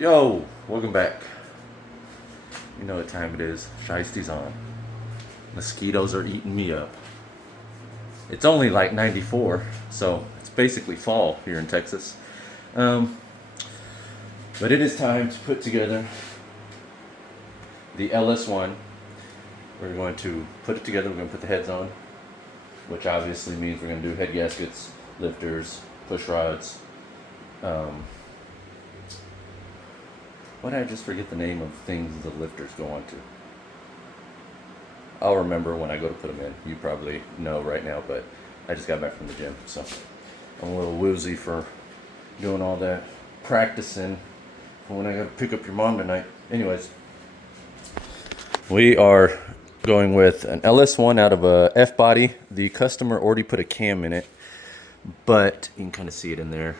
Yo, welcome back. You know what time it is. Shiesty's on. Mosquitoes are eating me up. It's only like 94, so it's basically fall here in Texas. Um, but it is time to put together the LS1. We're going to put it together. We're going to put the heads on, which obviously means we're going to do head gaskets, lifters, push rods. Why did I just forget the name of things the lifters go on to? I'll remember when I go to put them in. You probably know right now, but I just got back from the gym, so I'm a little woozy for doing all that practicing for when I go to pick up your mom tonight. Anyways, we are going with an LS1 out of a F body. The customer already put a cam in it, but you can kind of see it in there.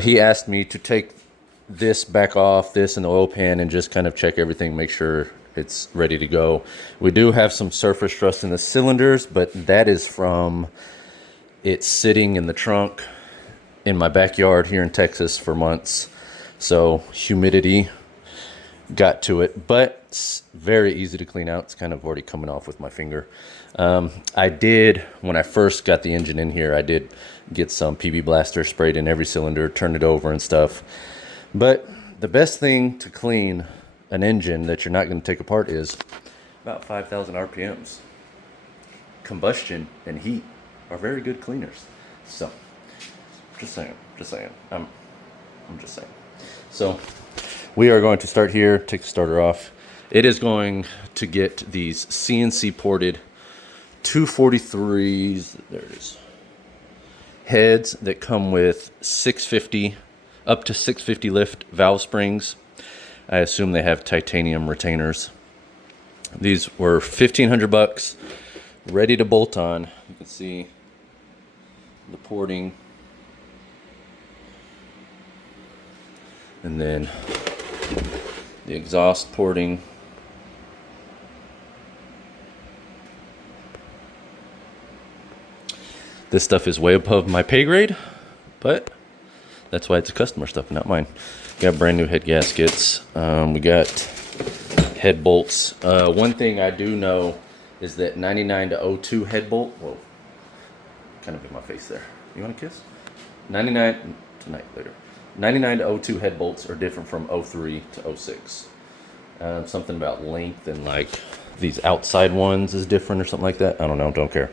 He asked me to take this back off, this and the oil pan, and just kind of check everything, make sure it's ready to go. We do have some surface rust in the cylinders, but that is from it sitting in the trunk in my backyard here in Texas for months. So humidity got to it, but it's very easy to clean out. It's kind of already coming off with my finger. I did, when I first got the engine in here, I did get some PB Blaster sprayed in every cylinder, turned it over and stuff. But the best thing to clean an engine that you're not going to take apart is about 5,000 RPMs. Combustion and heat are very good cleaners. So, just saying. I'm just saying. So, we are going to start here, take the starter off. It is going to get these CNC ported 243s, there it is, heads that come with 650 up to 650 lift valve springs. I assume they have titanium retainers. These were $1,500, ready to bolt on. You can see the porting, and then the exhaust porting. This stuff is way above my pay grade, but that's why it's a customer stuff, not mine. Got brand new head gaskets. We got head bolts. One thing I do know is that 99 to 02 head bolt. Whoa, kind of in my face there. You want a kiss? 99 tonight, later. 99 to 02 head bolts are different from 03 to 06. Something about length and like these outside ones is different or something like that. I don't know. Don't care.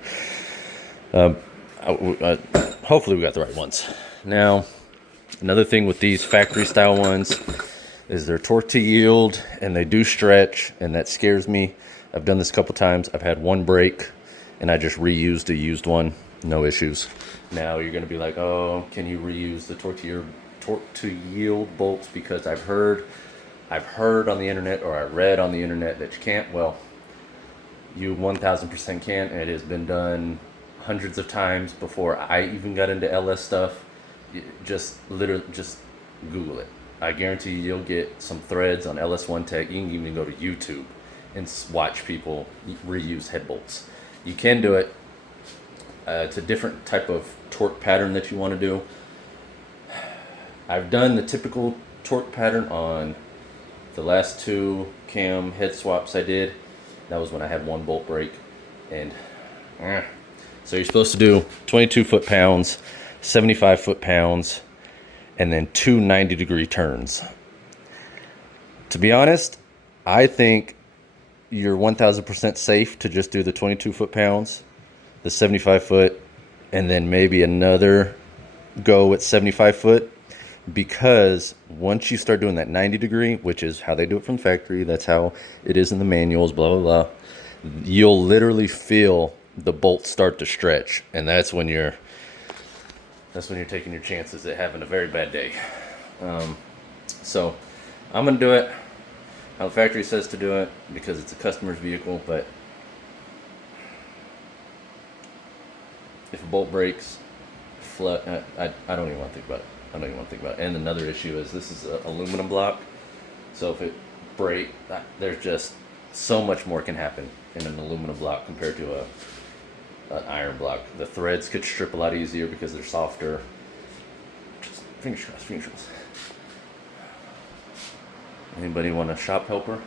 Hopefully we got the right ones. Now, another thing with these factory style ones is they're torque to yield and they do stretch, and that scares me. I've done this a couple times. I've had one break and I just reused a used one. No issues. Now you're going to be like, oh, can you reuse the torque to yield bolts? Because I've heard on the internet, or I read on the internet, that you can't. Well, you 1000% can, and it has been done hundreds of times before I even got into LS stuff. Just Google it. I guarantee you'll get some threads on LS1 Tech. You can even go to YouTube and watch people reuse head bolts. You can do it. It's a different type of torque pattern that you want to do. I've done the typical torque pattern on the last two cam head swaps I did. That was when I had one bolt break. And so you're supposed to do 22 foot-pounds, 75 foot-pounds, and then two 90-degree turns. To be honest, I think you're 1000% safe to just do the 22 foot-pounds, the 75 foot, and then maybe another go at 75 foot, because once you start doing that 90-degree, which is how they do it from the factory, that's how it is in the manuals, blah, blah, blah, you'll literally feel the bolts start to stretch, and that's when you're taking your chances at having a very bad day. So I'm gonna do it how the factory says to do it, because it's a customer's vehicle. But if a bolt breaks, I don't even want to think about it. And another issue is this is an aluminum block, so if it breaks, there's just so much more can happen in an aluminum block compared to an iron block. The threads could strip a lot easier because they're softer. Just fingers crossed. Anybody want a shop helper?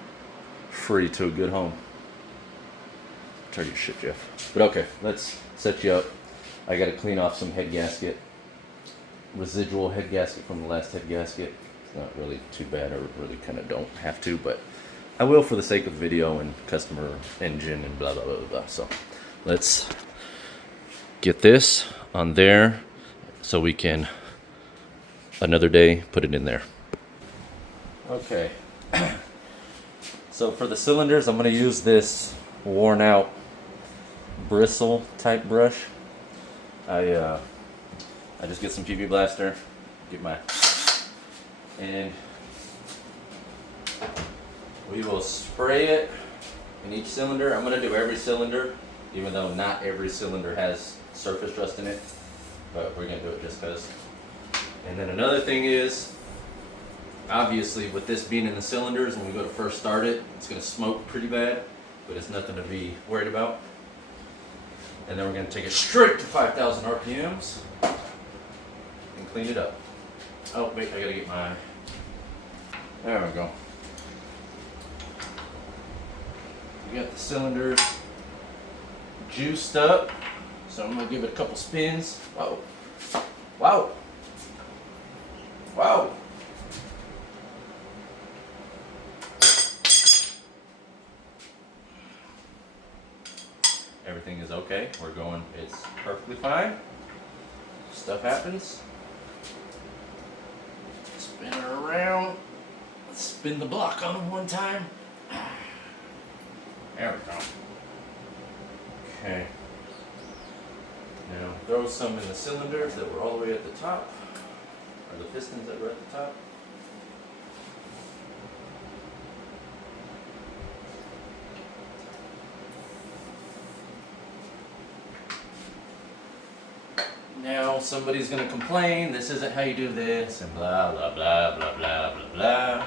Free to a good home. Try your shit, Jeff. But okay, let's set you up. I gotta clean off some head gasket. Residual head gasket from the last head gasket. It's not really too bad. I really kind of don't have to, but I will for the sake of the video and customer engine and blah, blah, blah, blah. So let's get this on there so we can, another day, put it in there. Okay. So for the cylinders, I'm going to use this worn out bristle type brush. I just get some PV Blaster, get my, and we will spray it in each cylinder. I'm going to do every cylinder, even though not every cylinder has surface rust in it, but we're going to do it just because. And then another thing is, obviously with this being in the cylinders, when we go to first start it, it's going to smoke pretty bad, but it's nothing to be worried about. And then we're going to take it straight to 5,000 RPMs and clean it up. Oh wait, I got to get my, there we go. We got the cylinders juiced up, so I'm going to give it a couple spins. Whoa. Wow. Wow. Everything is okay. We're going, it's perfectly fine. Stuff happens. Spin it around. Let's spin the block on them one time. There we go. Okay. Now throw some in the cylinders that were all the way at the top, or the pistons that were at the top. Now somebody's going to complain, this isn't how you do this, and blah, blah, blah, blah, blah, blah, blah.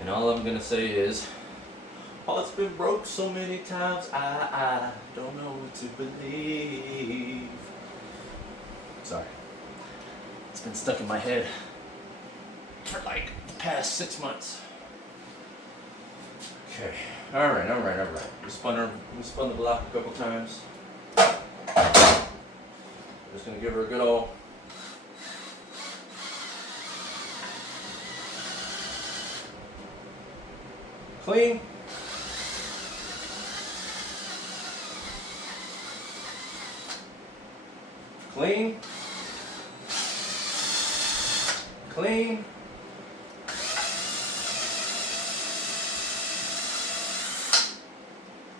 And all I'm going to say is, oh, it's been broke so many times, I don't know what to believe. Sorry. It's been stuck in my head for like the past 6 months. Okay. Alright. We spun the block a couple times. Just gonna give her a good old clean. Clean. Clean.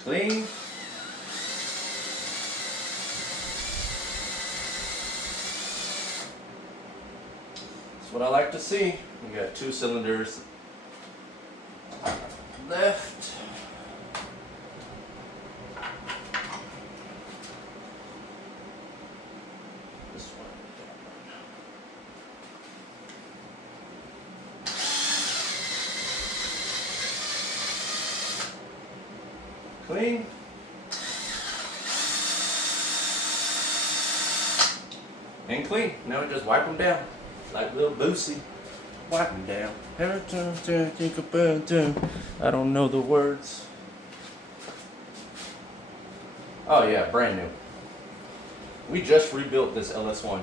Clean. That's what I like to see. We got 2 cylinders left. This one. Clean. And clean. Now just wipe them down. Like little Boosie. Wipe them down. I don't know the words. Oh yeah, brand new. We just rebuilt this LS1.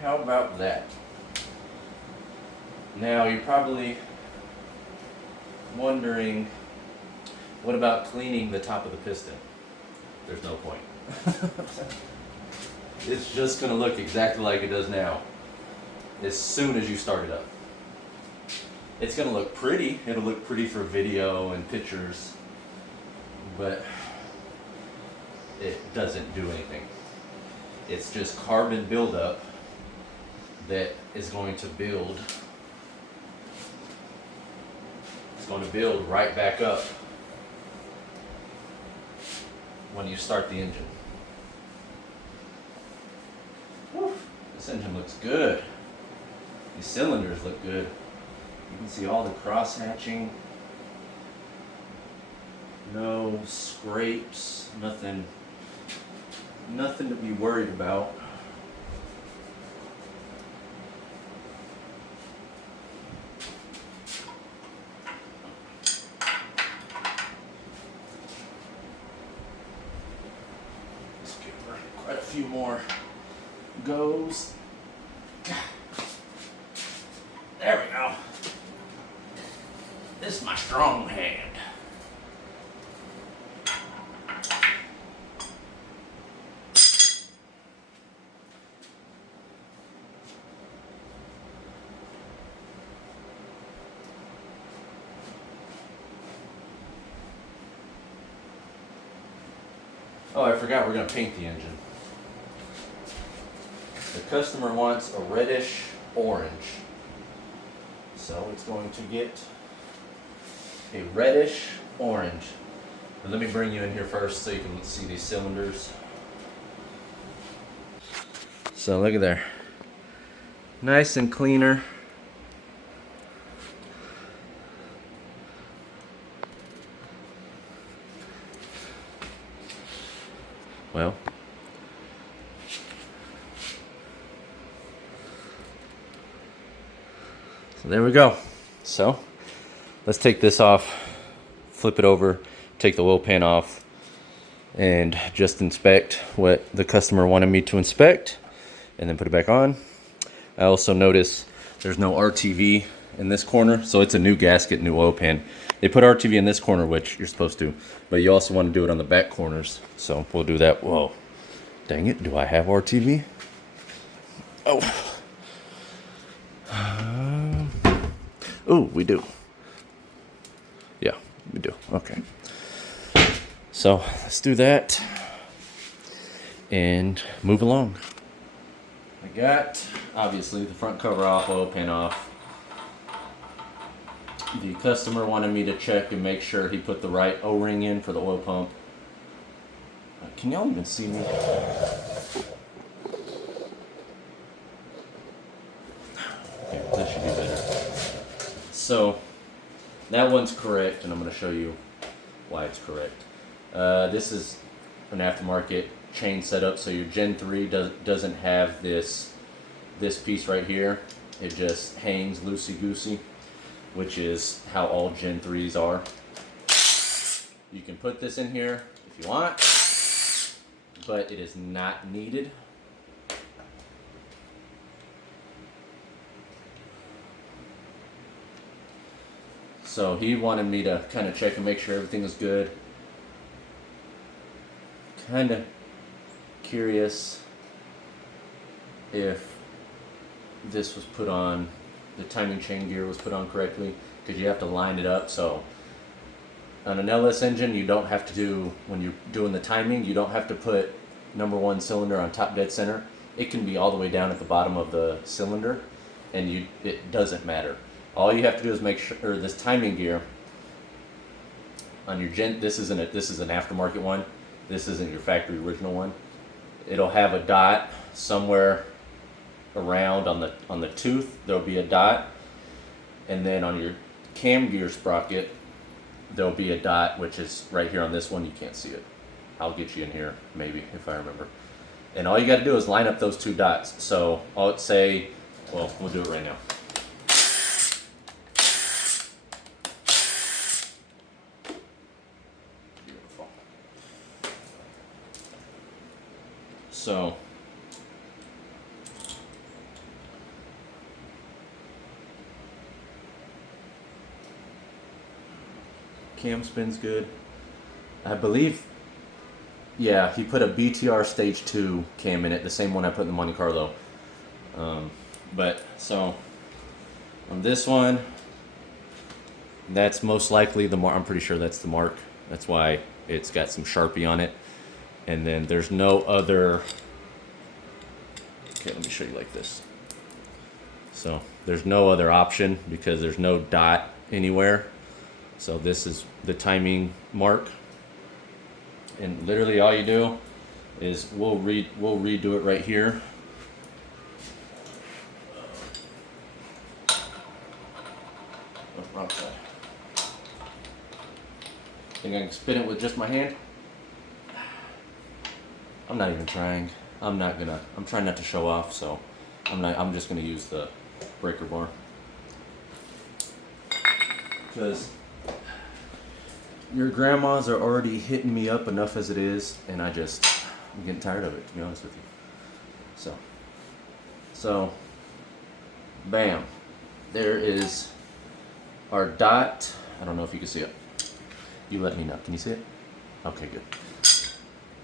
How about that? Now you're probably wondering, what about cleaning the top of the piston? There's no point. It's just going to look exactly like it does now as soon as you start it up. It's going to look pretty. It'll look pretty for video and pictures, but it doesn't do anything. It's just carbon buildup that is going to build. It's going to build right back up when you start the engine. Whew, this engine looks good. These cylinders look good. You can see all the cross hatching. No scrapes, nothing to be worried about. few more goes. There we go. This is my strong hand. Oh, I forgot we're going to paint the engine. The customer wants a reddish orange. So it's going to get a reddish orange. But let me bring you in here first so you can see these cylinders. So look at there. Nice and cleaner. Well, so there we go. So let's take this off, flip it over, take the oil pan off, and just inspect what the customer wanted me to inspect, and then put it back on. I also notice there's no RTV in this corner, so it's a new gasket, new oil pan. They put RTV in this corner, which you're supposed to, but you also want to do it on the back corners. So we'll do that. Whoa, dang it, do I have RTV? Oh. Oh, we do. Yeah, we do. Okay. So let's do that and move along. I got, obviously, the front cover off, oil pan off. The customer wanted me to check and make sure he put the right O-ring in for the oil pump. Can y'all even see me? Okay, that should be better. So, that one's correct, and I'm going to show you why it's correct. This is an aftermarket chain setup, so your Gen 3 doesn't have this piece right here. It just hangs loosey-goosey, which is how all Gen 3s are. You can put this in here if you want, but it is not needed. So he wanted me to kind of check and make sure everything was good. Kind of curious if this was put on, the timing chain gear was put on correctly, because you have to line it up. So on an LS engine, you don't have to do, when you're doing the timing, you don't have to put number one cylinder on top dead center. It can be all the way down at the bottom of the cylinder, and it doesn't matter. All you have to do is make sure, or this timing gear on your Gen, this is an aftermarket one. This isn't your factory original one. It'll have a dot somewhere around on the tooth. There'll be a dot, and then on your cam gear sprocket there'll be a dot, which is right here on this one. You can't see it. I'll get you in here maybe if I remember. And all you got to do is line up those two dots. So I'll say, well, we'll do it right now. Beautiful. So cam spin's good. I believe, yeah, he put a BTR Stage 2 cam in it, the same one I put in the Monte Carlo. But so on this one, that's most likely the mark. I'm pretty sure that's the mark. That's why it's got some Sharpie on it. And then there's no other. Okay, let me show you like this. So there's no other option because there's no dot anywhere. So this is the timing mark, and literally all you do is we'll redo it right here. Oh, wrong side. Think I can spin it with just my hand? I'm not even trying. I'm trying not to show off, so I'm just gonna use the breaker bar. Because your grandmas are already hitting me up enough as it is, and I'm getting tired of it, to be honest with you. So, bam. There is our dot. I don't know if you can see it. You let me know. Can you see it? Okay, good.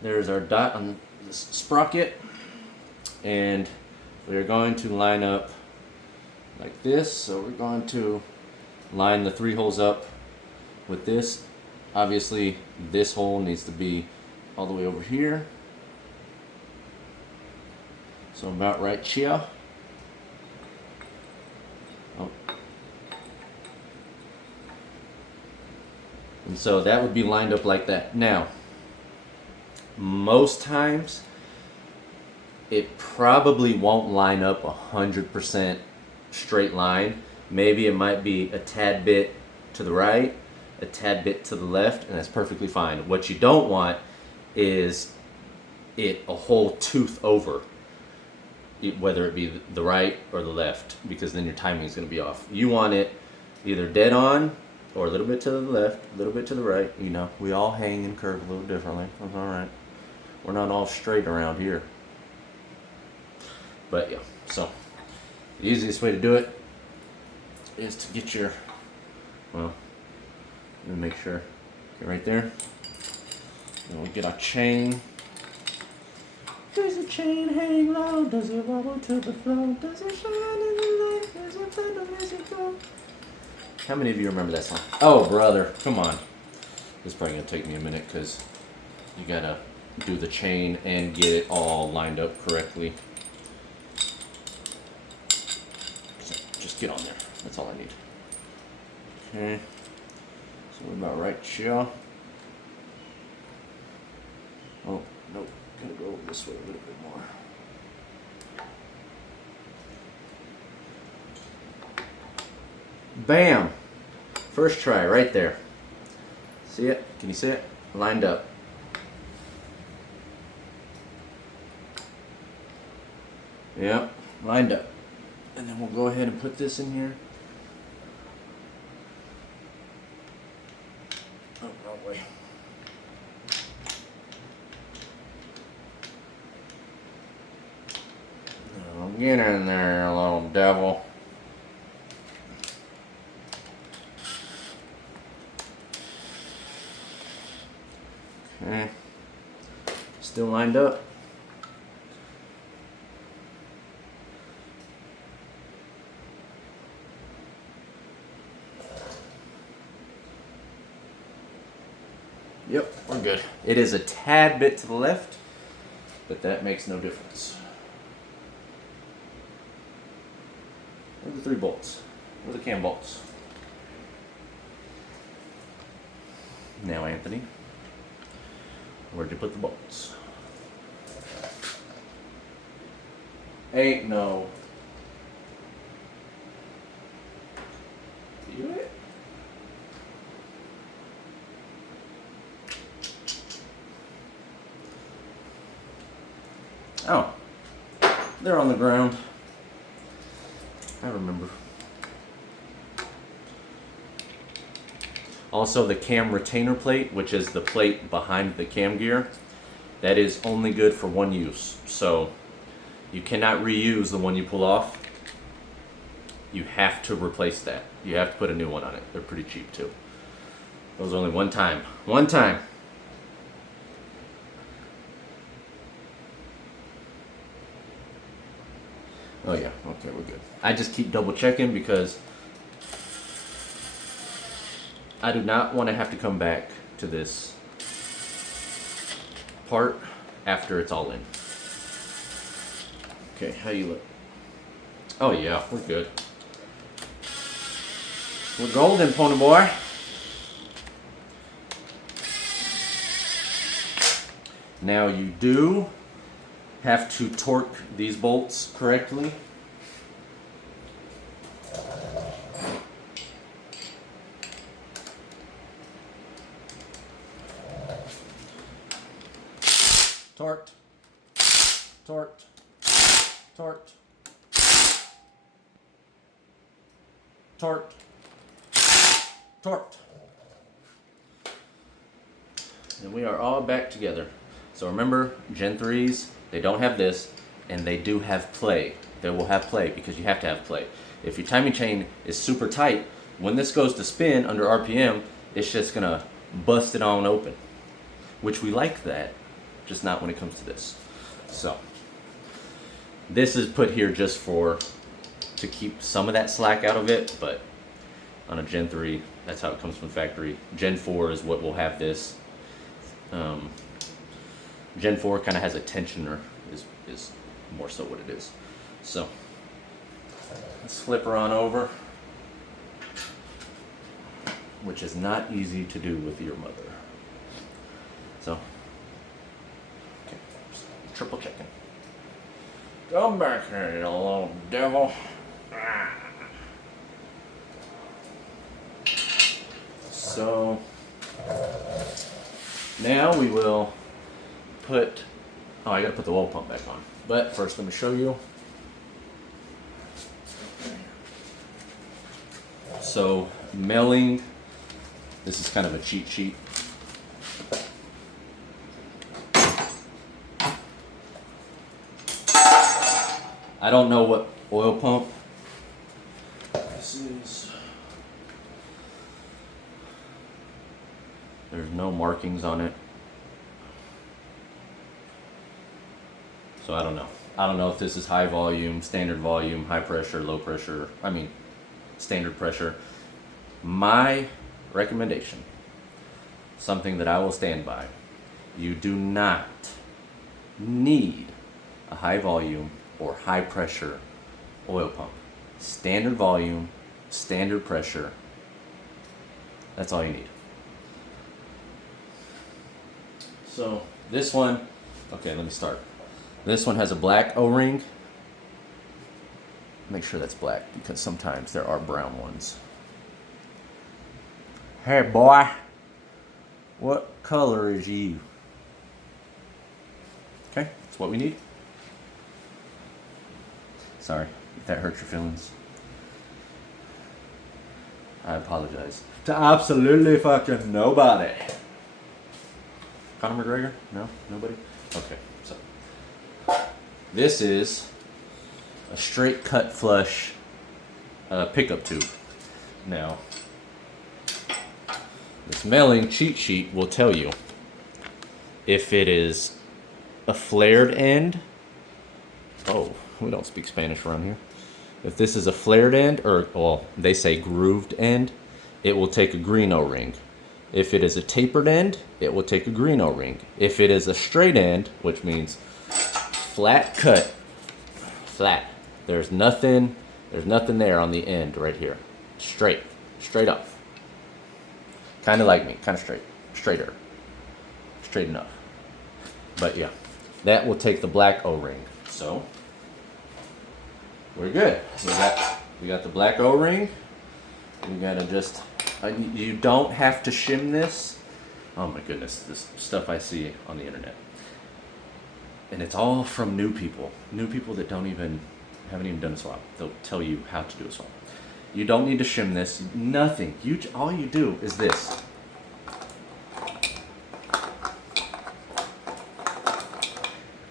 There's our dot on this sprocket. And we're going to line up like this. So we're going to line the 3 holes up with this. Obviously, this hole needs to be all the way over here. So about right here. Oh. And so that would be lined up like that. Now, most times, it probably won't line up 100% straight line. Maybe it might be a tad bit to the right, a tad bit to the left, and that's perfectly fine. What you don't want is it a whole tooth over, whether it be the right or the left, because then your timing is going to be off. You want it either dead on or a little bit to the left, a little bit to the right. You know, we all hang and curve a little differently. That's all right. We're not all straight around here. But yeah, so the easiest way to do it is to get your, well, let me make sure, get right there. And we'll get our chain. Does the chain hang low? Does it wobble to the floor? Does it shine in the light? Does it thunder as it go? How many of you remember that song? Oh, brother, come on. This is probably going to take me a minute because you got to do the chain and get it all lined up correctly. So just get on there. That's all I need. Okay. So we're about right here. Oh, nope. Gotta go this way a little bit more. Bam! First try, right there. See it? Can you see it? Lined up. Yep, lined up. And then we'll go ahead and put this in here. Oh, wrong way. Oh, get in there, you little devil. Okay. Still lined up. Yep, we're good. It is a tad bit to the left, but that makes no difference. Where are the 3 bolts? Where are the cam bolts? Now, Anthony, where'd you put the bolts? Ain't no. You it? Oh, they're on the ground. I remember. Also, the cam retainer plate, which is the plate behind the cam gear, that is only good for one use. So you cannot reuse the one you pull off. You have to replace that. You have to put a new one on it. They're pretty cheap too. Those only one time. One time. Oh yeah, okay, we're good. I just keep double checking because I do not want to have to come back to this part after it's all in. Okay, how you look? Oh yeah, we're good. We're golden, pony boy. Now you do have to torque these bolts correctly. Torqued, torqued, torqued, torqued, torqued. And we are all back together. So remember, Gen 3s, they don't have this. and they do have play. They will have play because you have to have play. If your timing chain is super tight, when this goes to spin under RPM, it's just gonna bust it on open, which we like that, just not when it comes to this. So this is put here just to keep some of that slack out of it, but on a Gen 3, that's how it comes from factory. Gen 4 is what will have this. Gen 4 kind of has a tensioner, is more so what it is. So let's flip her on over, which is not easy to do with your mother. So, okay, triple checking. Come back here, you little devil. So, now we will put, oh, I gotta put the oil pump back on. But first let me show you. So, milling, this is kind of a cheat sheet. I don't know what oil pump this is. There's no markings on it. So I don't know. I don't know if this is high volume, standard volume, high pressure, low pressure. I mean, standard pressure. My recommendation, something that I will stand by, you do not need a high volume or high pressure oil pump. Standard volume, standard pressure, that's all you need. So this one, okay, let me start. This one has a black O-ring. Make sure that's black because sometimes there are brown ones. Hey boy, what color is you? Okay, that's what we need. Sorry if that hurts your feelings. I apologize to absolutely fucking nobody. Conor McGregor? No? Nobody? Okay, so this is a straight cut flush pickup tube. Now, this milling cheat sheet will tell you if it is a flared end. Oh, we don't speak Spanish around here. If this is a flared end, or well, they say grooved end, it will take a green O-ring. If it is a tapered end, it will take a green O-ring. If it is a straight end, which means flat cut, flat, there's nothing there on the end right here. Straight up. Kind of like me, kind of straight enough. But yeah, that will take the black O-ring. So we're good. We got the black O-ring. We gotta just, you don't have to shim this. Oh my goodness, this stuff I see on the internet. And it's all from new people that haven't even done a swap. They'll tell you how to do a swap. You don't need to shim this, nothing. All you do is this.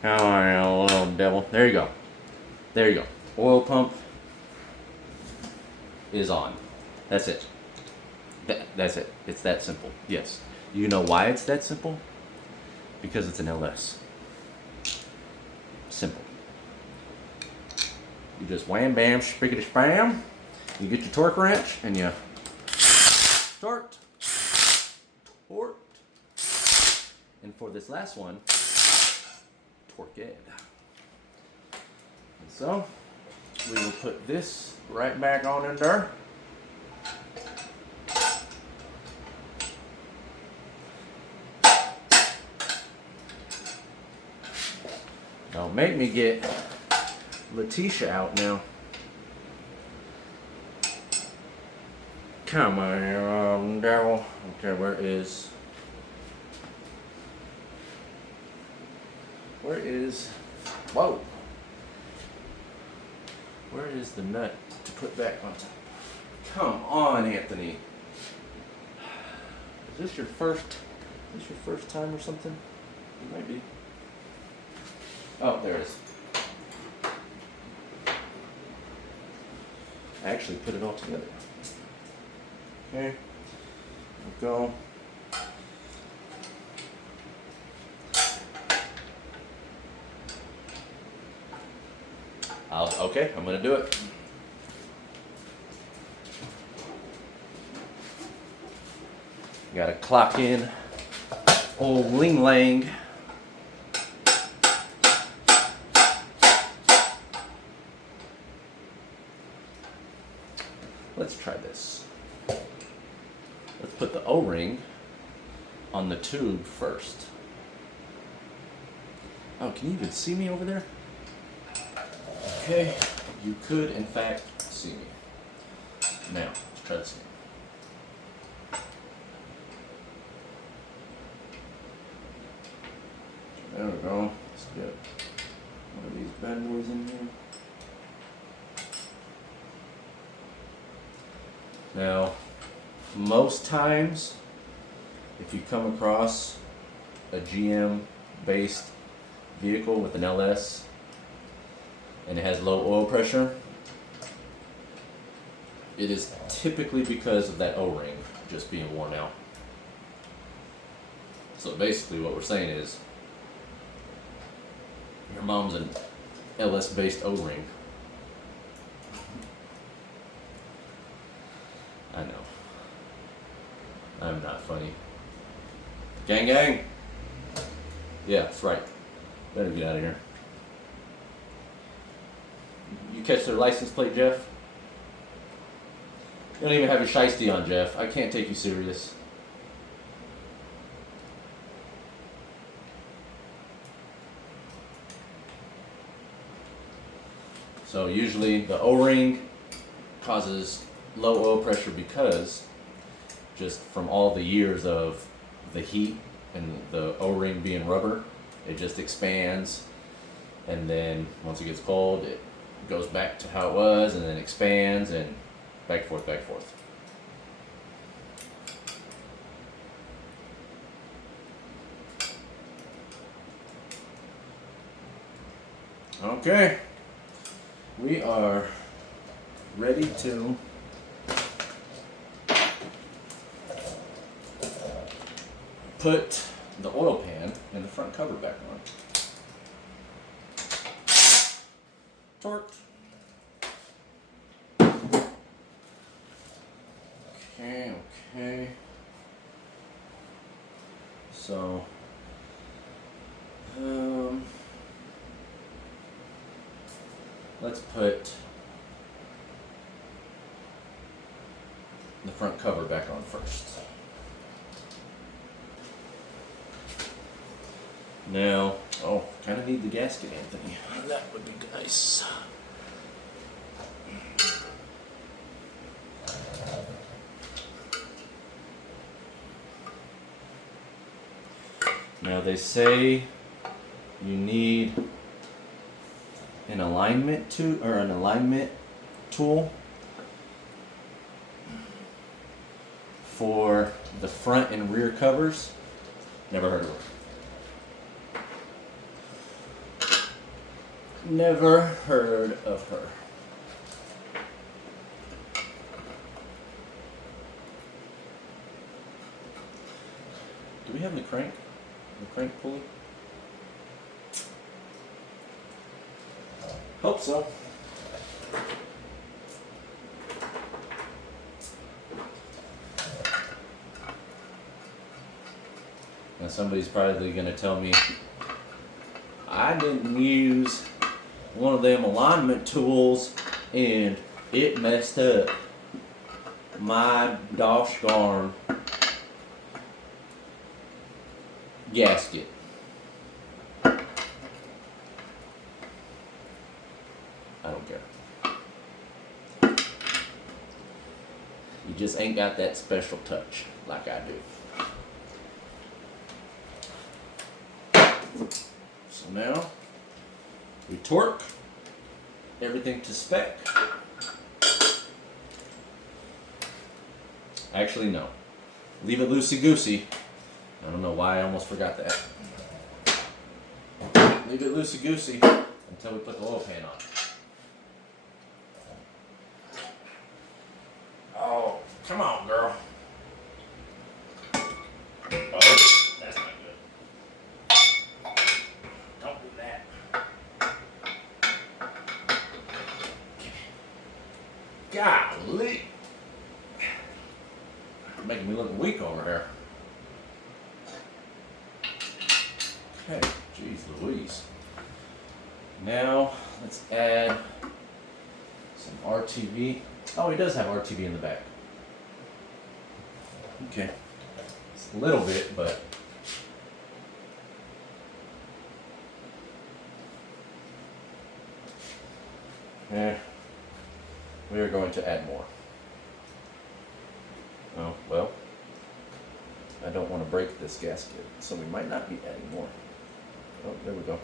Come on, you little devil. There you go. Oil pump is on. That's it. That's it. It's that simple. Yes. You know why it's that simple? Because it's an LS. Simple. You just wham bam spiggity spam. You get your torque wrench and you start. Torque. And for this last one, torque it. And so we will put this right back on in there. Don't make me get Letitia out now. Come on, devil. Okay, where is whoa. Where is the nut to put back on top? Come on, Anthony. Is this your first time or something? It might be. Oh, there it is. actually put it all together. Okay, there we go. Okay, I'm gonna do it. Gotta clock in old Ling Lang. Let's try this. Let's put the O-ring on the tube first. Oh, can you even see me over there? Okay, you could in fact see me. Now, let's try this again. There we go. Let's get one of these bad boys in here. Now, most times, if you come across a GM-based vehicle with an LS and it has low oil pressure, it is typically because of that O-ring just being worn out. So basically what we're saying is, your mom's an LS-based O-ring. I know. I'm not funny. Gang gang! Yeah, that's right. Better get out of here. You catch their license plate, Jeff? You don't even have your shiesty on, Jeff. I can't take you serious. So usually the O-ring causes low oil pressure because just from all the years of the heat and the O-ring being rubber, it just expands, and then once it gets cold it goes back to how it was and then expands and back and forth, back and forth. Okay, we are ready to put the oil pan and the front cover back on. Torque. Okay. So, let's put the front cover back on first. Now, kind of need the gasket, Anthony. That would be nice. Now they say you need an alignment tool for the front and rear covers. Never heard of it. Never heard of her. Do we have the crank? The crank pulley? Hope so. Now somebody's probably going to tell me I didn't use one of them alignment tools and it messed up my gosh darn gasket. I don't care. You just ain't got that special touch like I do. So now we torque everything to spec. Actually, no. Leave it loosey-goosey. I don't know why I almost forgot that. Leave it loosey-goosey until we put the oil pan on. Come on, girl. Oh, that's not good. Don't do that. Golly. Making me look weak over here. Okay, geez Louise. Now, let's add some RTV. Oh, he does have RTV in the back. Okay. It's a little bit, but we are going to add more. Oh, well, I don't want to break this gasket, so we might not be adding more. Oh, there we go.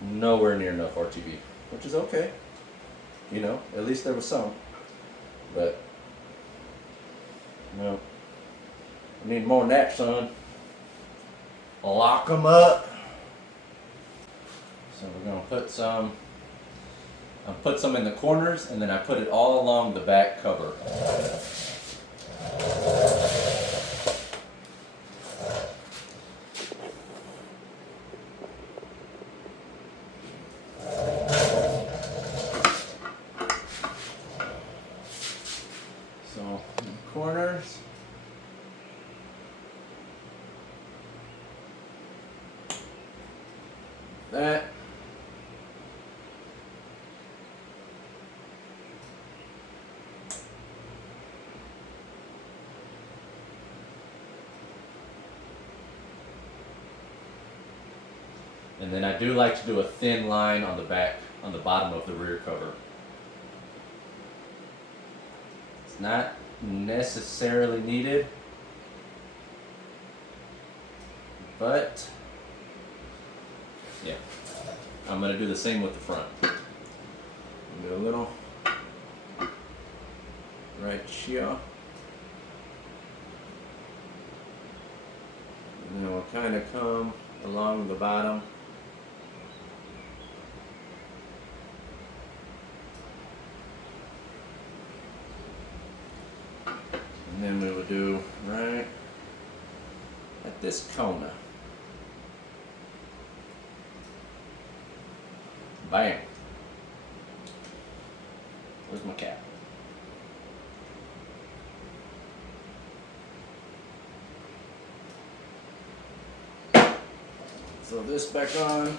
Nowhere near enough RTV, which is okay. You know, at least there was some. But, no. We need more than that, son. Lock them up. So we're going to put some. I put some in the corners, and then I put it all along the back cover. So, in the corners. That. And then I do like to do a thin line on the back, on the bottom of the rear cover. It's not necessarily needed, but yeah, I'm going to do the same with the front. Do a little right here. And then we'll kind of come along the bottom. And then we will do right at this corner. Bam. Where's my cap? Throw this back on.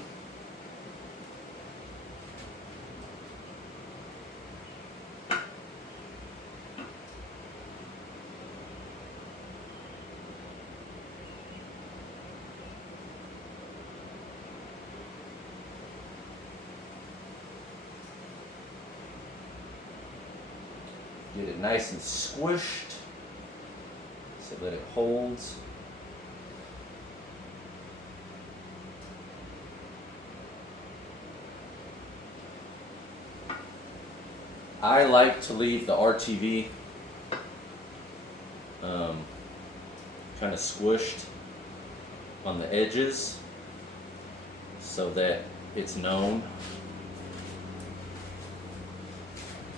Get it nice and squished so that it holds. I like to leave the RTV kind of squished on the edges so that it's known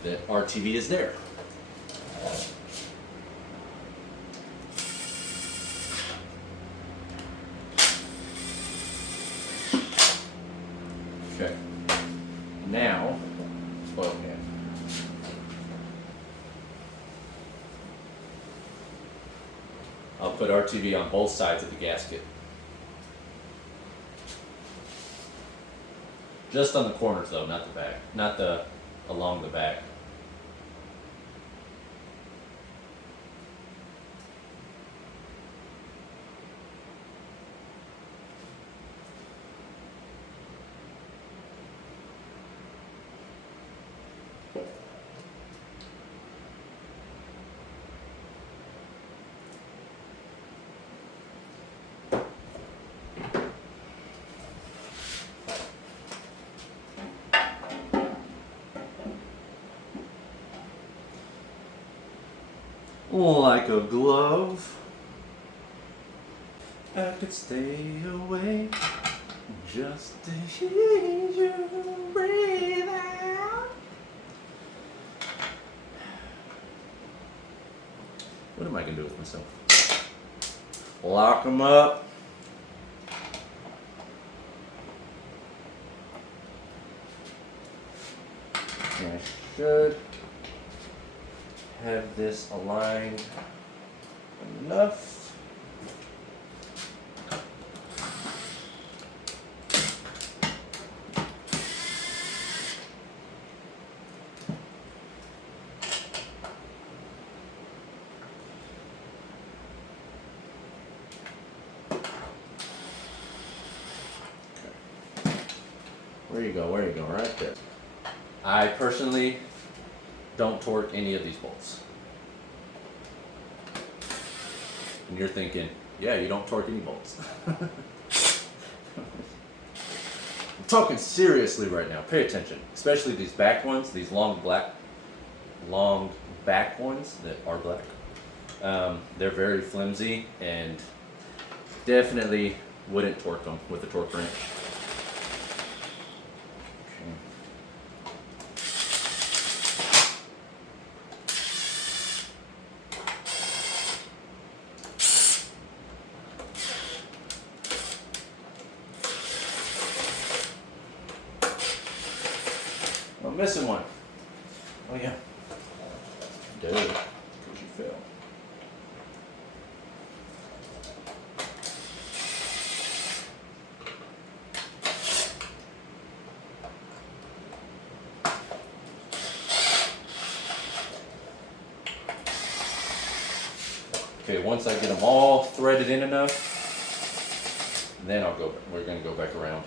that RTV is there. Okay. Now, okay. I'll put RTV on both sides of the gasket. Just on the corners though, not the back. Not the along the back. Like a glove, I could stay away just to hear you breathe out. What am I gonna do with myself? Lock them up. And I should have this aligned enough. Where you go, right there. I personally don't torque any of these bolts. And you're thinking, yeah, you don't torque any bolts. I'm talking seriously right now, pay attention. Especially these back ones, these long back ones that are black. They're very flimsy and definitely wouldn't torque them with a torque wrench. I'm missing one. Oh yeah. Dude, because you fell. Okay, once I get them all threaded in enough, then I'll go. We're gonna go back around.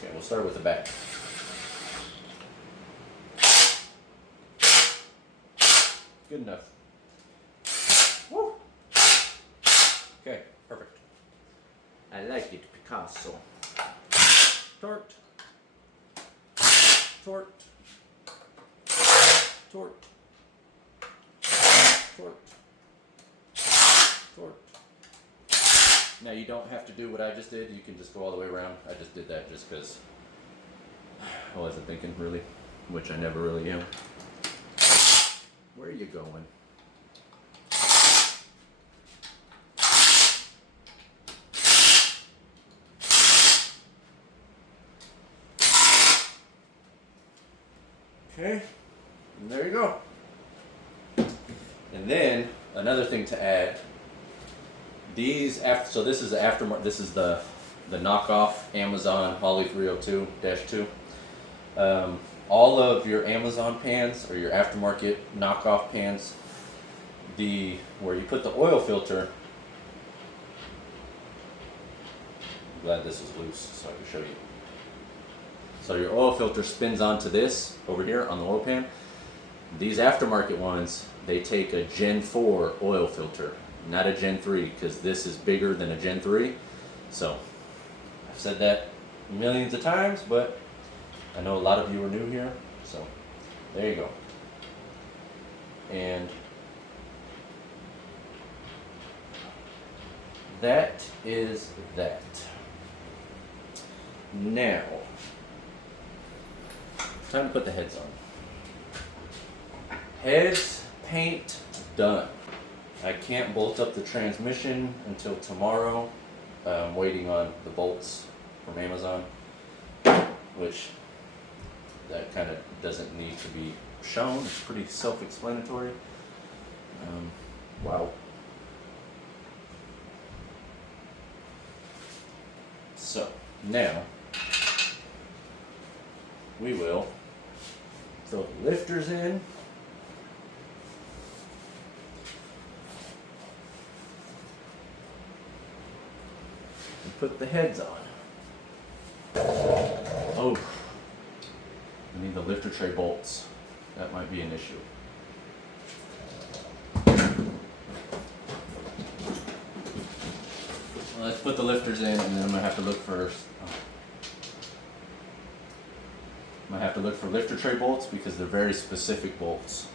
Okay, we'll start with the back. Good enough. Woo! Okay, perfect. I like it, Picasso. Torqued. Torqued. Torqued. Torqued. Torqued. Now you don't have to do what I just did. You can just go all the way around. I just did that just because I wasn't thinking really, which I never really am. Where are you going? Okay, and there you go. And then another thing to add. These so this is the aftermarket. This is the knockoff Amazon Holly 302-2. All of your Amazon pans or your aftermarket knockoff pans, where you put the oil filter. I'm glad this is loose so I can show you. So your oil filter spins onto this over here on the oil pan. These aftermarket ones, they take a Gen 4 oil filter, not a Gen 3, because this is bigger than a Gen 3. So I've said that millions of times, but I know a lot of you are new here, so there you go. And that is that. Now, time to put the heads on. Heads, paint, done. I can't bolt up the transmission until tomorrow. I'm waiting on the bolts from Amazon, which that kind of doesn't need to be shown. It's pretty self-explanatory. Wow. So now we will throw the lifters in. And put the heads on. Oh, I need the lifter tray bolts. That might be an issue. Well, let's put the lifters in, and then I'm gonna have to look for. I'm gonna have to look for lifter tray bolts because they're very specific bolts.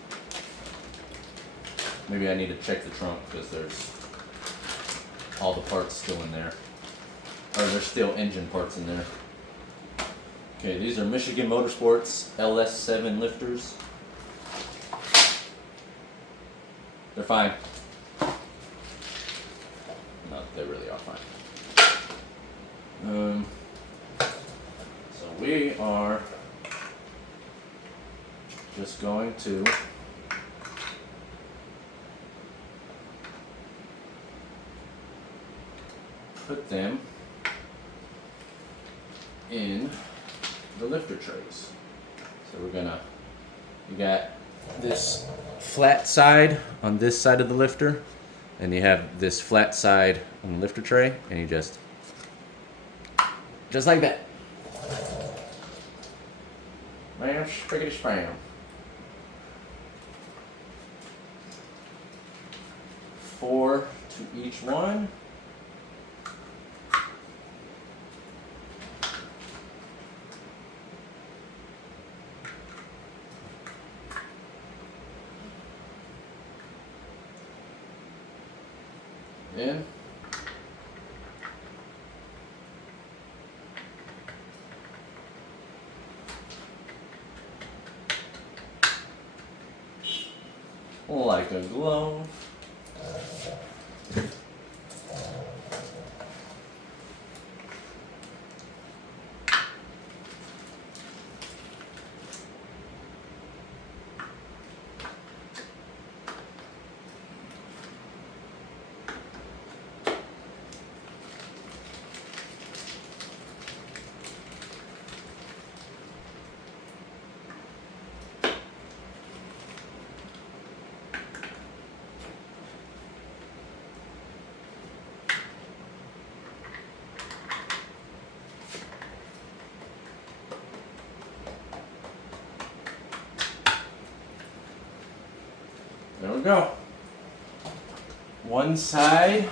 Maybe I need to check the trunk because there's all the parts still in there. Or there's still engine parts in there. Okay, these are Michigan Motorsports LS7 lifters. They're fine. No, they really are fine. So we are just going to put them in the lifter trays. So we're gonna, you got this flat side on this side of the lifter, and you have this flat side on the lifter tray, and you just like that. Bam, spriggity spram. 4 to each one. In. Like a glove. There we go. One side.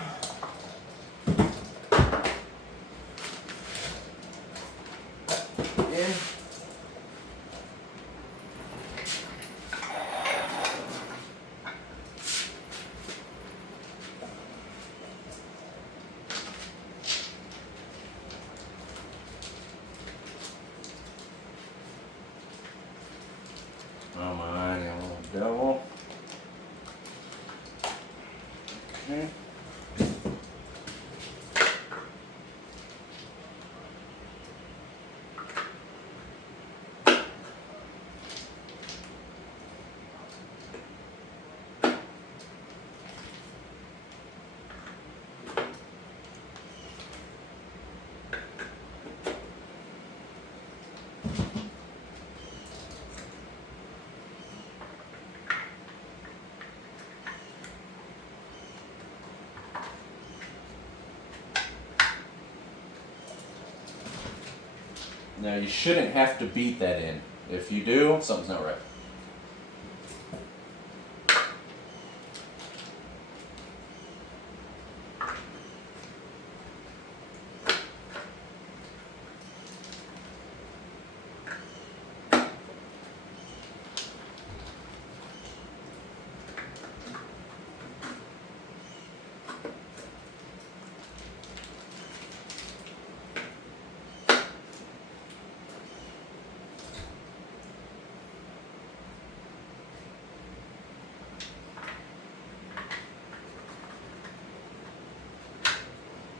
In. Oh my, you little devil. Okay. Now you shouldn't have to beat that in. If you do, something's not right.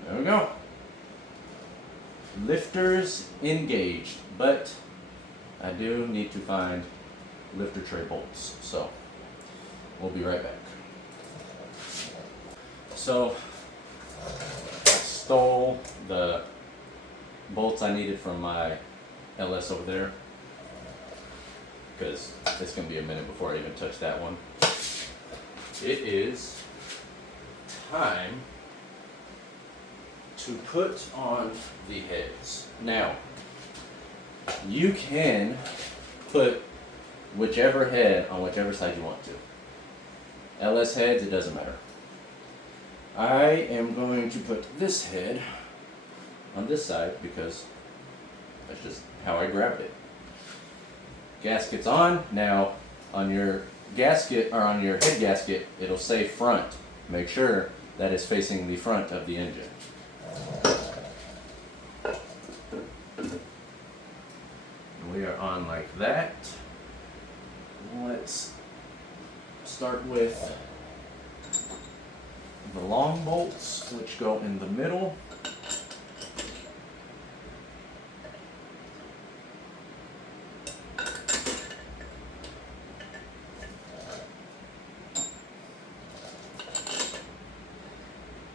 There we go. Lifters engaged, but I do need to find lifter tray bolts, so we'll be right back. So I stole the bolts I needed from my LS over there, because it's going to be a minute before I even touch that one. It is time to put on the heads. Now, you can put whichever head on whichever side you want to. LS heads, it doesn't matter. I am going to put this head on this side because that's just how I grabbed it. Gasket's on. Now, on your gasket, or on your head gasket, it'll say front. Make sure that is facing the front of the engine. we are on like that. Let's start with the long bolts, which go in the middle.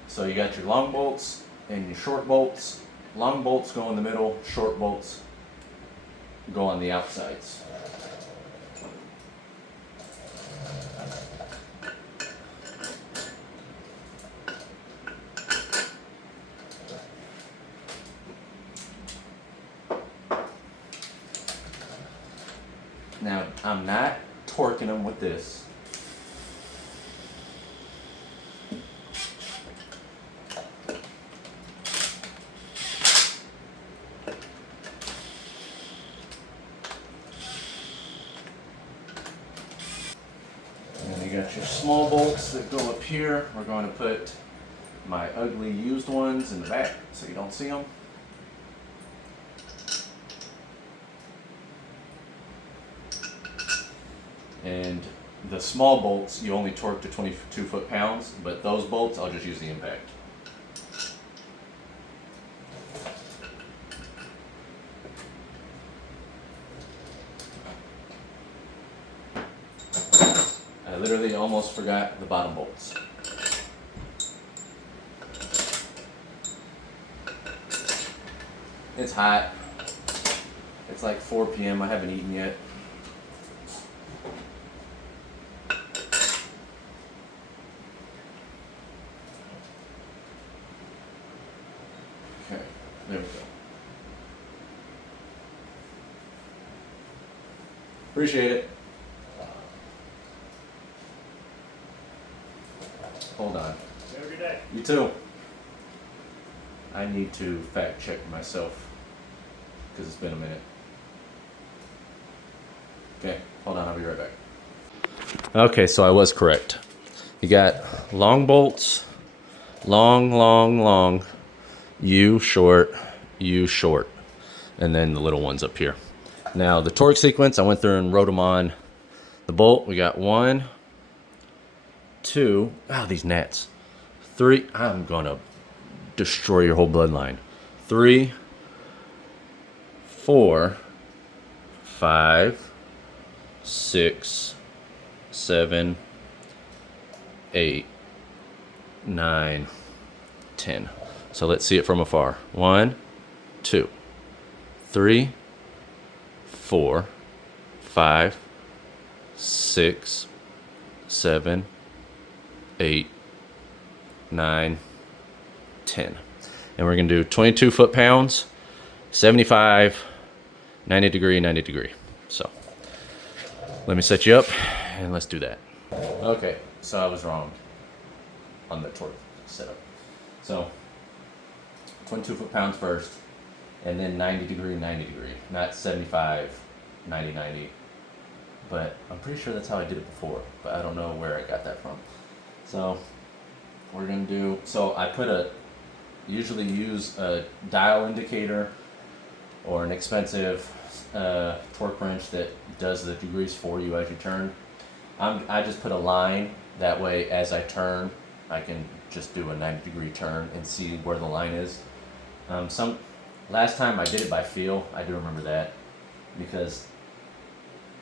So you got your long bolts and your short bolts. Long bolts go in the middle, short bolts go on the outsides. Now, I'm not torquing them with this. And you got your small bolts that go up here. We're going to put my ugly used ones in the back so you don't see them. And the small bolts, you only torque to 22 foot-pounds, but those bolts, I'll just use the impact. I literally almost forgot the bottom bolts. It's hot. It's like 4 p.m. I haven't eaten yet. Okay, there we go. Appreciate it. Hold on. Have a good day. You too. I need to fact check myself because it's been a minute. Okay, hold on, I'll be right back. Okay, so I was correct. You got long bolts, long, U short, and then the little ones up here. Now the torque sequence, I went through and wrote them on the bolt. We got 1, 2, these gnats. 3, I'm gonna destroy your whole bloodline. 3, 4, 5, 6, 7, 8, 9, 10. So let's see it from afar. 1, 2, 3, 4, 5, 6, 7, 8, 9, 10. And we're gonna do 22 foot-pounds, 75, 90 degree, 90 degree. So let me set you up and let's do that. Okay, so I was wrong on the torque setup. So 22 foot-pounds first, and then 90 degree, 90 degree, not 75, 90, 90. But I'm pretty sure that's how I did it before, but I don't know where I got that from. So we're gonna do, so I usually use a dial indicator or an expensive torque wrench that does the degrees for you as you turn. I just put a line, that way as I turn, I can just do a 90-degree turn and see where the line is. Last time I did it by feel, I do remember that, because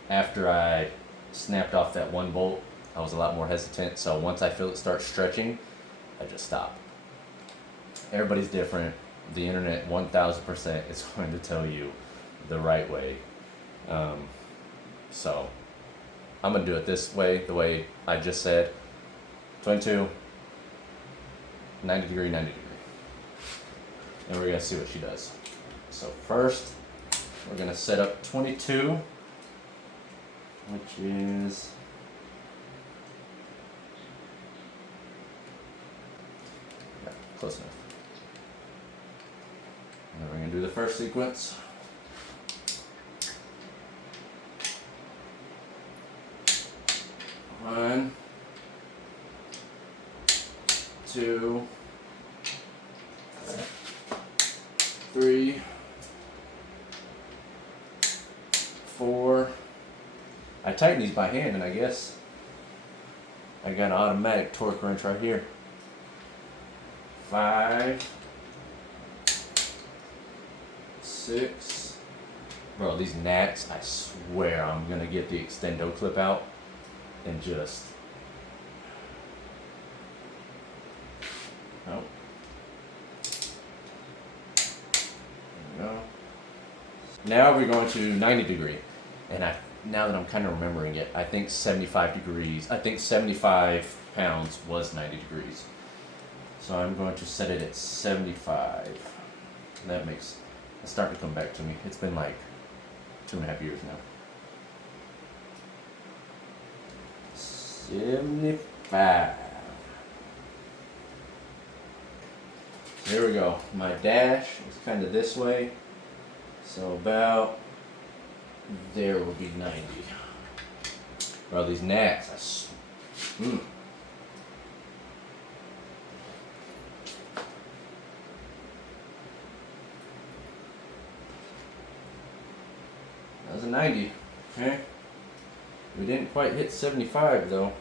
after I snapped off that one bolt, I was a lot more hesitant, so once I feel it start stretching, I just stop. Everybody's different. The internet 1000% is going to tell you the right way. So I'm gonna do it this way, the way I just said. 22, 90 degree, 90 degree. And we're gonna see what she does. So first, we're gonna set up 22, which is, yeah, close enough. And then we're gonna do the first sequence. One, 2, 3, tighten these by hand, and I guess I got an automatic torque wrench right here. 5, 6. Bro, these gnats, I swear I'm gonna get the extendo clip out and just. Oh. There we go. Now we're going to 90 degree. And now that I'm kind of remembering it, I think 75 degrees, I think 75 pounds was 90 degrees. So I'm going to set it at 75. It's starting to come back to me. It's been like 2.5 years now. 75. There we go. My dash is kind of this way. So about there will be 90. Bro, these gnats, That was a 90. Okay. We didn't quite hit 75 though.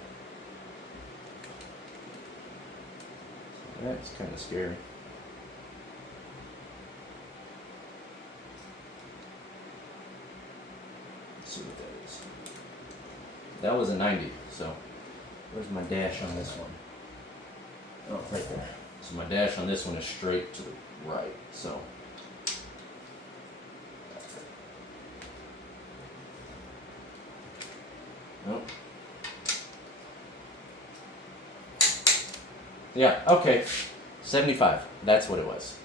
So that's kind of scary. See what that is. That was a 90, so where's my dash on this one? Oh, right there. So my dash on this one is straight to the right, so. Nope. Yeah, okay. 75, that's what it was.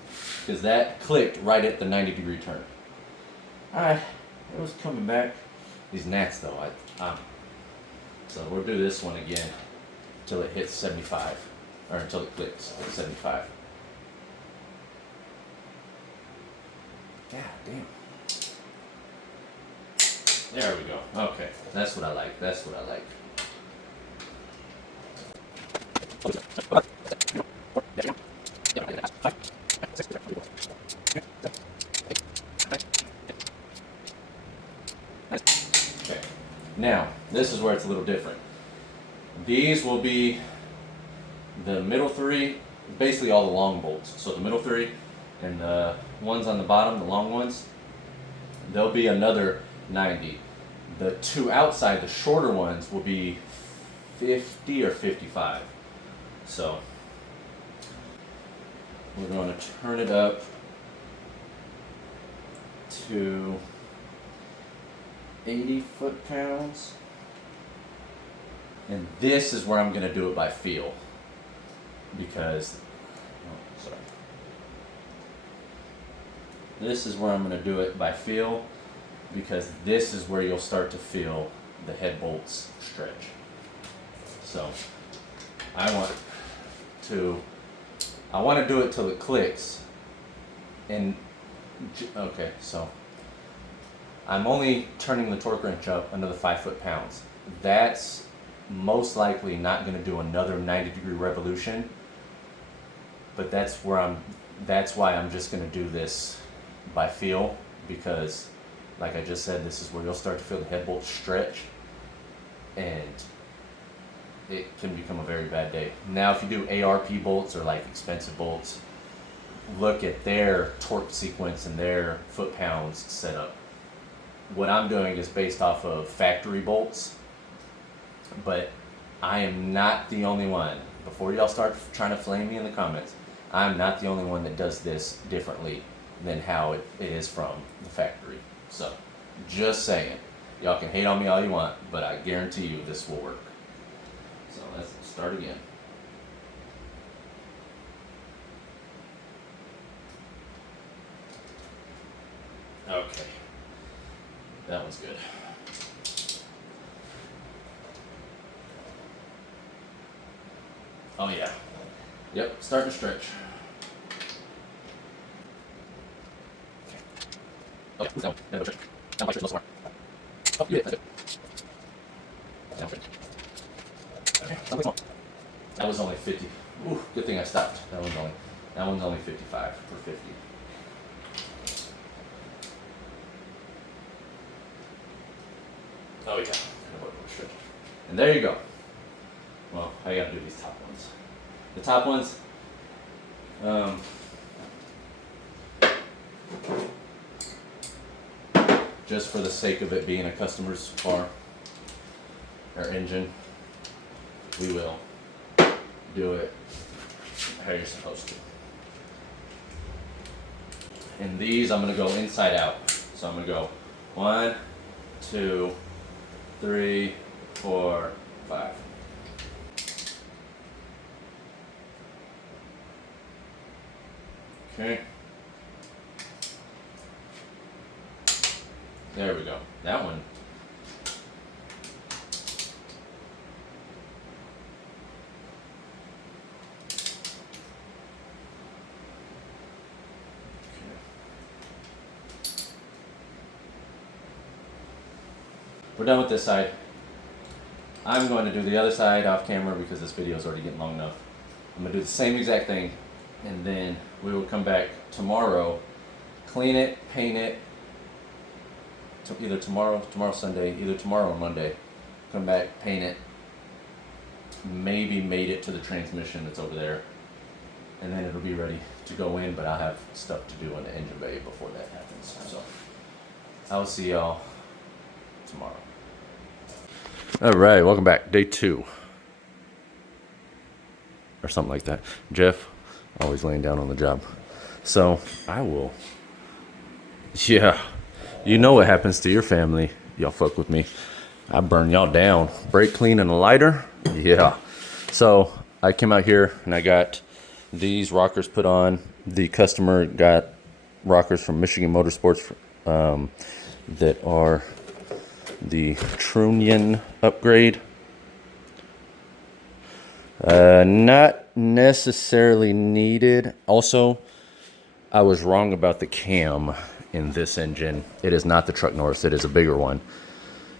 Because that clicked right at the 90 degree turn. Alright, it was coming back. These gnats though, so we'll do this one again until it hits 75, or until it clicks at 75. God damn. There we go. Okay, that's what I like. That's what I like. Okay. Now, this is where it's a little different. These will be the middle 3, basically all the long bolts. So the middle 3 and the ones on the bottom, the long ones, they'll be another 90. The 2 outside, the shorter ones, will be 50 or 55. So we're going to turn it up to 80 foot-pounds. And this is where I'm going to do it by feel. Because, this is where I'm going to do it by feel. Because this is where you'll start to feel the head bolts stretch. So I want to do it till it clicks. And okay, so I'm only turning the torque wrench up another 5 foot-pounds. That's most likely not going to do another 90 degree revolution, but that's why I'm just going to do this by feel, because like I just said, this is where you'll start to feel the head bolts stretch, and it can become a very bad day. Now if you do ARP bolts or like expensive bolts, look at their torque sequence and their foot-pounds setup. What I'm doing is based off of factory bolts, but I am not the only one. Before y'all start trying to flame me in the comments, I'm not the only one that does this differently than how it is from the factory. So, just saying. Y'all can hate on me all you want, but I guarantee you this will work. So let's start again. Okay. That was good. Oh yeah. Yep, starting to stretch. Okay, that one. Now go stretch. Now stretch a little more. Oh, you did. That's it. Now stretch. Okay, something small. That was only 50. Ooh, good thing I stopped. That one's only 55 or 50. Oh yeah. And there you go. Well, I gotta do these top ones. The top ones, just for the sake of it being a customer's car or engine, we will do it how you're supposed to. And these, I'm gonna go inside out. So I'm gonna go 1, 2, 3, 4, 5. Okay. There we go. That one. We're done with this side. I'm going to do the other side off camera because this video is already getting long enough. I'm going to do the same exact thing, and then we will come back tomorrow, clean it, paint it, either tomorrow Sunday, either tomorrow or Monday. Come back, paint it, maybe mate it to the transmission that's over there, and then it'll be ready to go in, but I'll have stuff to do on the engine bay before that happens. So I'll see y'all tomorrow. All right, welcome back. Day 2. Or something like that. Jeff, always laying down on the job. So I will, yeah, you know what happens to your family. Y'all fuck with me. I burn y'all down. Brake clean and a lighter. Yeah. So I came out here and I got these rockers put on. The customer got rockers from Michigan Motorsports that are the Trunion upgrade. Not necessarily needed. Also, I was wrong about the cam in this engine. It is not the Truck Norris. It is a bigger one.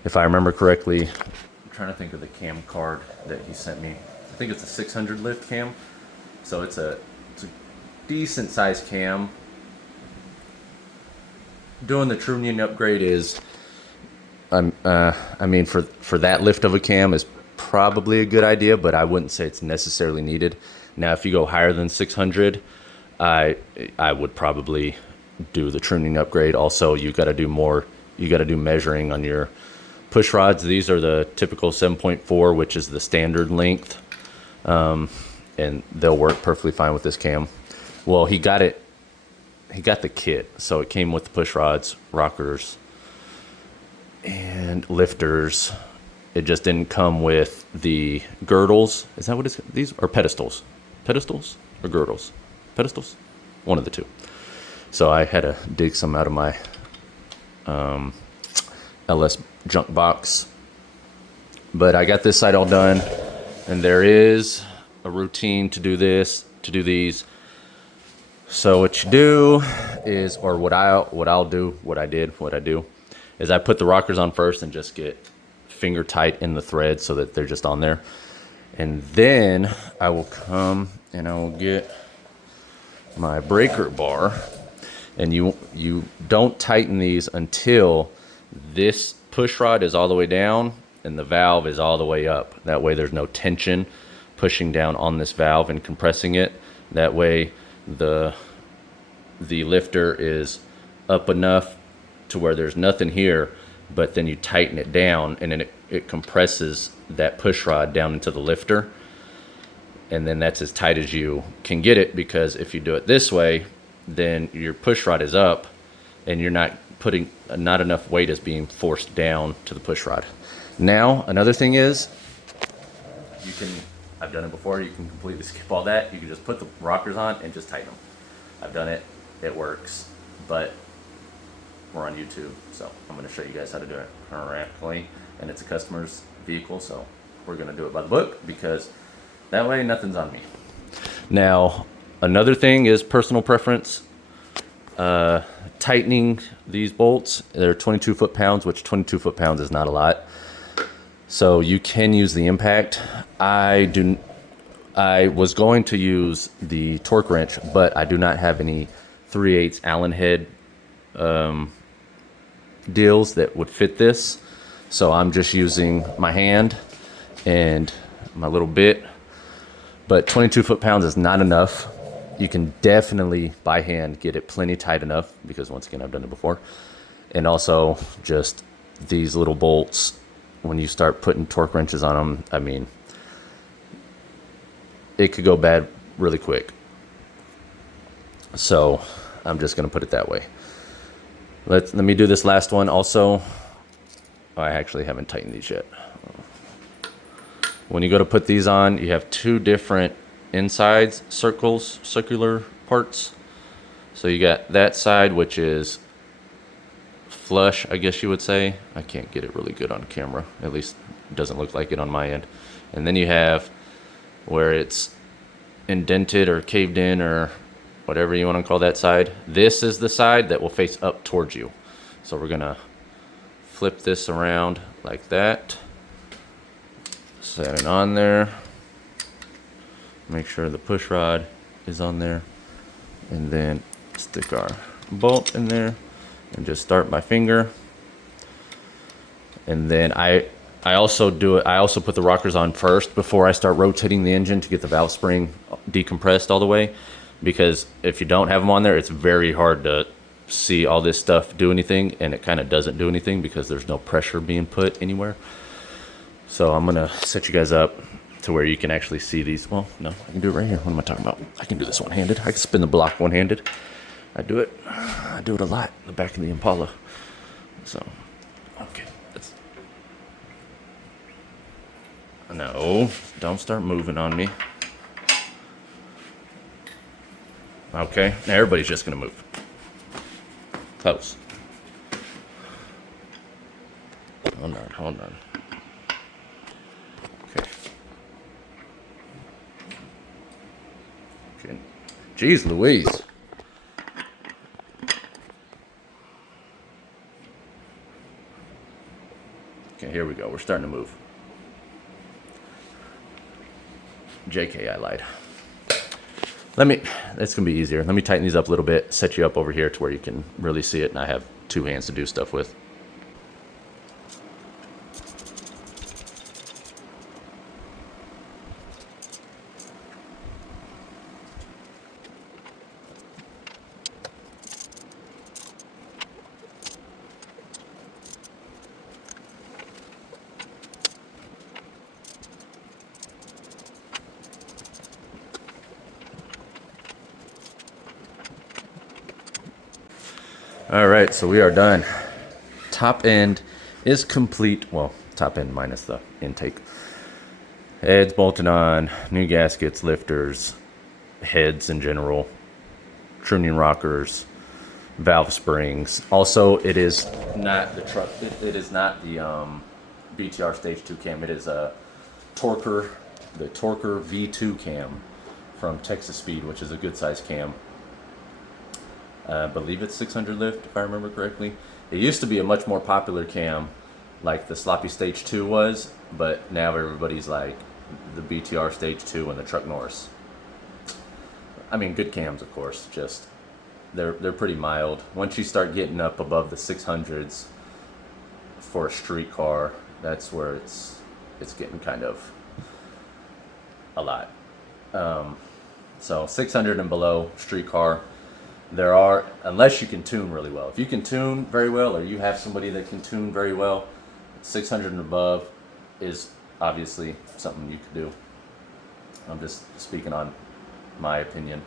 If I remember correctly, I'm trying to think of the cam card that he sent me. I think it's a 600 lift cam. So it's a decent sized cam. Doing the Trunion upgrade is, I mean, for that lift of a cam is probably a good idea, but I wouldn't say it's necessarily needed. Now, if you go higher than 600, I would probably do the Trunion upgrade. Also, you got to do more. You got to do measuring on your push rods. These are the typical 7.4, which is the standard length, and they'll work perfectly fine with this cam. Well, he got it. He got the kit, so it came with the push rods, rockers, and lifters. It just didn't come with the girdles. Is that what it's? These are pedestals. Pedestals or girdles? Pedestals? One of the two. So I had to dig some out of my LS junk box. But I got this side all done, and there is a routine to do this, to do these. So what you do is, or what I do is I put the rockers on first and just get finger tight in the thread so that they're just on there. And then I will come and I will get my breaker bar, and you don't tighten these until this push rod is all the way down and the valve is all the way up. That way there's no tension pushing down on this valve and compressing it. That way the lifter is up enough to where there's nothing here, but then you tighten it down, and then it compresses that push rod down into the lifter, and then that's as tight as you can get it, because if you do it this way, then your push rod is up and you're not putting, not enough weight is being forced down to the push rod. Now, another thing is, you can, I've done it before, you can completely skip all that. You can just put the rockers on and just tighten them. I've done it, it works, but we're on YouTube, so I'm going to show you guys how to do it correctly, and it's a customer's vehicle, so we're going to do it by the book, because that way nothing's on me. Now, another thing is personal preference. Tightening these bolts, they're 22 foot-pounds, which 22 foot-pounds is not a lot, so you can use the impact. I was going to use the torque wrench, but I do not have any 3/8 Allen head deals that would fit this, so I'm just using my hand, and my little bit. But 22 foot-pounds is not enough. You can definitely by hand get it plenty tight enough, because once again I've done it before. And also just these little bolts, when you start putting torque wrenches on them, I mean, it could go bad really quick. So I'm just gonna put it that way. Let me do this last one also. I actually haven't tightened these yet. When you go to put these on, you have two different insides, circular parts. So you got that side, which is flush, I guess you would say. I can't get it really good on camera. At least it doesn't look like it on my end. And then you have where it's indented or caved in or whatever you want to call that side. This is the side that will face up towards you. So we're gonna flip this around like that. Set it on there. Make sure the push rod is on there. And then stick our bolt in there and just start my finger. And then I also put the rockers on first before I start rotating the engine to get the valve spring decompressed all the way. Because if you don't have them on there, it's very hard to see all this stuff do anything, and it kind of doesn't do anything because there's no pressure being put anywhere. So I'm gonna set you guys up to where you can actually see these. Well, no, I can do it right here. What am I talking about? I can do this one-handed. I can spin the block one-handed. I do it a lot in the back of the Impala. So, okay. No, don't start moving on me. Okay, now everybody's just gonna move. Close. Hold on. Okay. Jeez Louise. Okay, here we go. We're starting to move. JK, I lied. It's gonna be easier. Let me tighten these up a little bit, set you up over here to where you can really see it, and I have two hands to do stuff with. All right, so we are done. Top end is complete. Well, top end minus the intake. Heads bolted on, new gaskets, lifters, heads in general, tuning rockers, valve springs. Also, it is not the truck. It is not the BTR Stage 2 cam. It is a Torker, the Torker V2 cam from Texas Speed, which is a good size cam. I believe it's 600 lift, if I remember correctly. It used to be a much more popular cam, like the Sloppy Stage 2 was, but now everybody's like the BTR Stage 2 and the Truck Norris. I mean, good cams, of course, just they're pretty mild. Once you start getting up above the 600s for a street car, that's where it's getting kind of a lot. So 600 and below street car. There are, unless you can tune really well. If you can tune very well, or you have somebody that can tune very well, 600 and above is obviously something you could do. I'm just speaking on my opinion.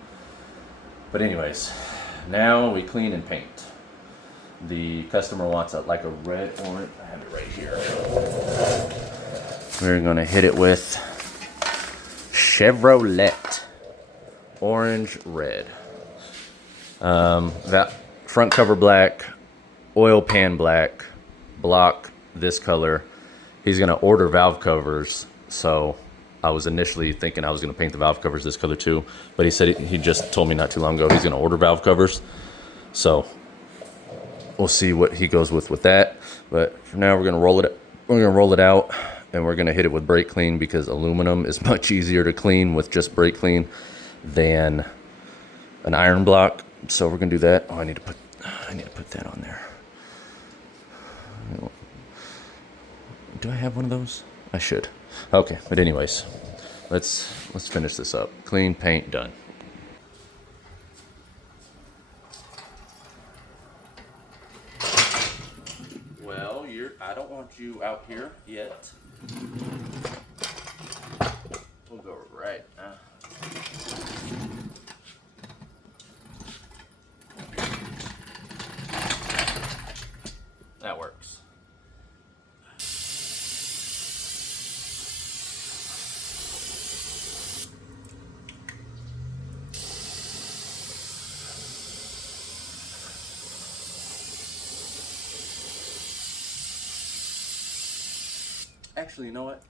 But anyways, now we clean and paint. The customer wants like a red orange. I have it right here. We're gonna hit it with Chevrolet orange red. That front cover black, oil pan black, block this color. He's gonna order valve covers, so I was initially thinking I was gonna paint the valve covers this color too, but he said he just told me not too long ago he's gonna order valve covers, so we'll see what he goes with that. But for now, we're gonna roll it out, and we're gonna hit it with brake clean, because aluminum is much easier to clean with just brake clean than an iron block. So we're gonna do that. Oh, I need to put that on there. Do I have one of those? I should. Okay, but anyways, let's finish this up. Clean paint done. Well, I don't want you out here yet. We'll go right now. That works. Actually, you know what?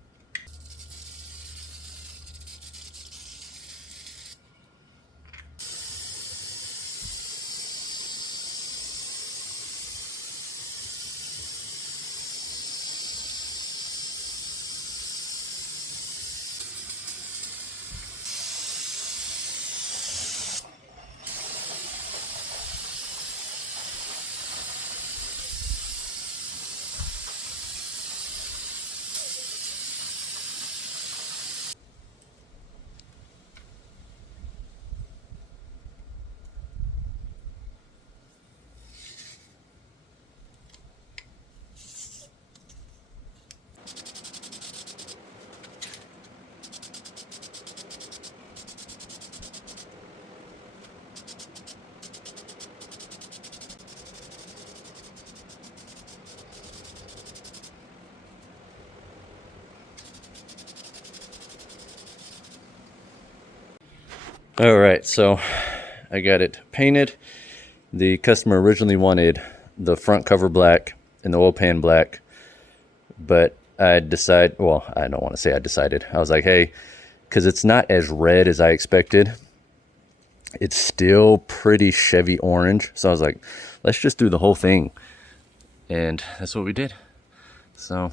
All right, so I got it painted. The customer originally wanted the front cover black and the oil pan black, but I decided, well, I don't want to say I decided. I was like, hey, because it's not as red as I expected. It's still pretty Chevy orange. So I was like, let's just do the whole thing. And that's what we did. So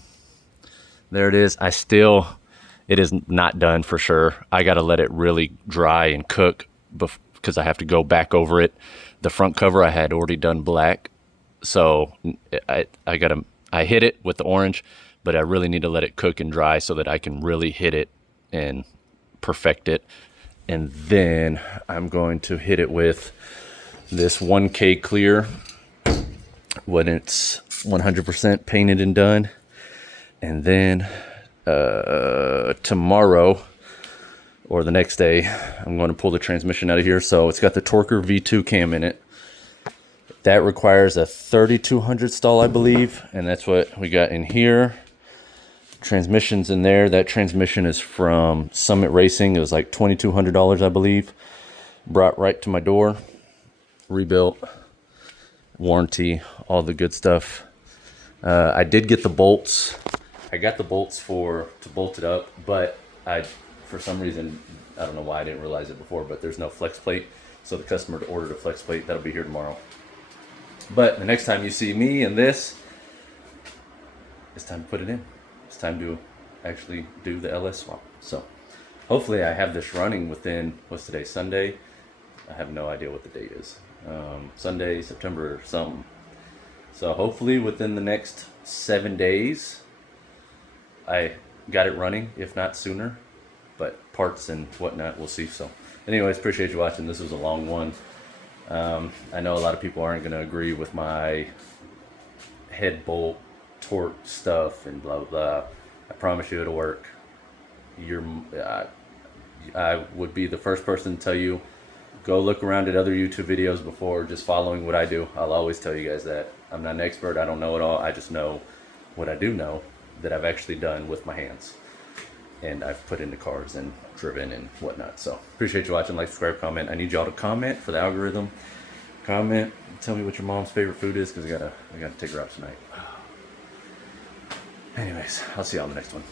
there it is. It is not done for sure. I got to let it really dry and cook because I have to go back over it. The front cover I had already done black. So I hit it with the orange, but I really need to let it cook and dry so that I can really hit it and perfect it. And then I'm going to hit it with this 1K clear when it's 100% painted and done. And then tomorrow or the next day, I'm going to pull the transmission out of here. So it's got the Torker V2 cam in it. That requires a 3200 stall, I believe. And that's what we got in here. Transmission's in there. That transmission is from Summit Racing. It was like $2,200, I believe. Brought right to my door. Rebuilt. Warranty. All the good stuff. I did get the bolts. I got the bolts to bolt it up, but for some reason, I don't know why I didn't realize it before, but there's no flex plate. So the customer ordered a flex plate. That'll be here tomorrow. But the next time you see me and this, it's time to put it in. It's time to actually do the LS swap. So hopefully I have this running within, what's today, Sunday? I have no idea what the date is. Sunday, September something. So hopefully within the next 7 days, I got it running, if not sooner. But parts and whatnot, we'll see. So anyways, appreciate you watching. This was a long one. I know a lot of people aren't going to agree with my head bolt torque stuff and blah, blah, blah. I promise you it'll work. I would be the first person to tell you, go look around at other YouTube videos before just following what I do. I'll always tell you guys that. I'm not an expert. I don't know it all. I just know what I do know that I've actually done with my hands. And I've put into cars and driven and whatnot. So appreciate you watching. Like, subscribe, comment. I need y'all to comment for the algorithm. Comment. Tell me what your mom's favorite food is, because I gotta take her out tonight. Anyways, I'll see y'all in the next one.